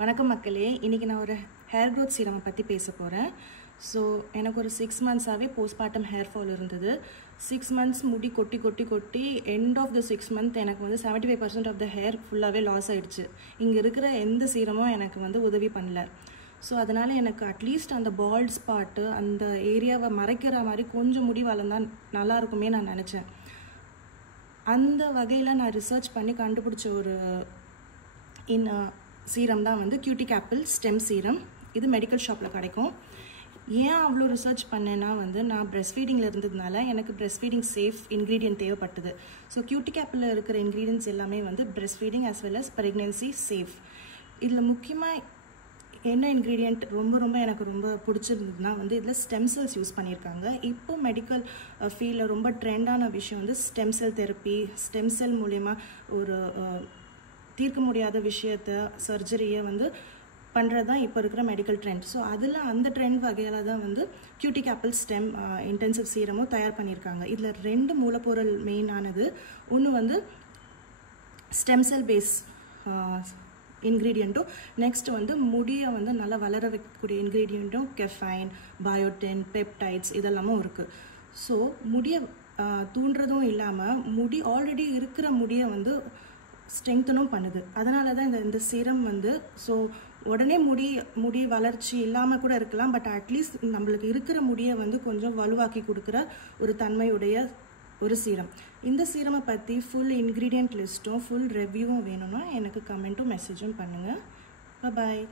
வணக்கம் மக்களே, இன்றைக்கி நான் ஒரு ஹேர் க்ரோத் சீரம் பற்றி பேச போகிறேன். ஸோ எனக்கு ஒரு 6 months போஸ்ட்மார்ட்டம் ஹேர் ஃபால் இருந்தது. 6 months முடி கொட்டி கொட்டி கொட்டி எண்ட் ஆஃப் த 6 month எனக்கு 75% ஆஃப் த ஹேர் ஃபுல்லாகவே லாஸ் ஆகிடுச்சு. இங்கே இருக்கிற எந்த சீரமும் எனக்கு உதவி பண்ணல. ஸோ அதனால் எனக்கு அட்லீஸ்ட் அந்த பால்ட் ஸ்பாட்டு அந்த ஏரியாவை மறைக்கிற மாதிரி கொஞ்சம் முடி வளர்ந்தால் நல்லாயிருக்குமே நான் நினச்சேன். அந்த வகையில் நான் ரிசர்ச் பண்ணி கண்டுபிடிச்ச ஒரு சீரம் தான் கியூட்டிக் ஆப்பிள் ஸ்டெம் சீரம். இது மெடிக்கல் ஷாப்பில் கிடைக்கும். ஏன் அவ்வளோ ரிசர்ச் பண்ணேன்னா நான் பிரெஸ்ட் ஃபீடிங்கில் இருந்ததுனால எனக்கு பிரெஸ்ட் ஃபீடிங் சேஃப் இன்க்ரீடியன்ட் தேவைப்பட்டது. ஸோ கியூட்டிக் ஆப்பிளில் இருக்கிற இன்க்ரீடியன்ட்ஸ் எல்லாமே breast feeding as well as pregnancy safe. இதில் முக்கியமாக என்ன இன்க்ரீடியண்ட் ரொம்ப எனக்கு ரொம்ப பிடிச்சிருந்ததுன்னா இதில் ஸ்டெம் செல்ஸ் யூஸ் பண்ணியிருக்காங்க. இப்போ மெடிக்கல் ஃபீல்டில் ரொம்ப ட்ரெண்டான விஷயம் stem cell therapy. Stem cell மூலயமா ஒரு தீர்க்க முடியாத விஷயத்தை சர்ஜரியை பண்ணுறது தான் இப்போ இருக்கிற மெடிக்கல் ட்ரெண்ட். ஸோ அதில் அந்த ட்ரெண்ட் வகையில் தான் கியூட்டிக் ஆப்பிள் ஸ்டெம் இன்டென்சிவ் சீரமும் தயார் பண்ணியிருக்காங்க. இதில் 2 மூலப்பொருள் மெயினானது. ஒன்று ஸ்டெம் செல் பேஸ் இன்க்ரீடியண்ட்டும், நெக்ஸ்ட் முடியை நல்லா வளர வைக்கக்கூடிய இன்க்ரீடியண்ட்டும் கெஃபைன், பயோட்டின், பெப்டைட்ஸ் இதெல்லாமும் இருக்குது. ஸோ முடியை தூண்டுறதும் இல்லாமல் முடி ஆல்ரெடி இருக்கிற முடியை ஸ்ட்ரெங்தனும் பண்ணுது. அதனால தான் இந்த சீரம் ஸோ உடனே முடி வளர்ச்சி இல்லாமல் கூட இருக்கலாம், பட் அட்லீஸ்ட் நம்மளுக்கு இருக்கிற முடியை கொஞ்சம் வலுவாக்கி கொடுக்குற ஒரு தன்மையுடைய ஒரு சீரம். இந்த சீரமை பற்றி ஃபுல் இன்க்ரீடியன்ட் லிஸ்ட்டும் ஃபுல் ரிவ்யூவும் வேணும்னா எனக்கு கமெண்ட்டும் மெசேஜும் பண்ணுங்கள். பாய்.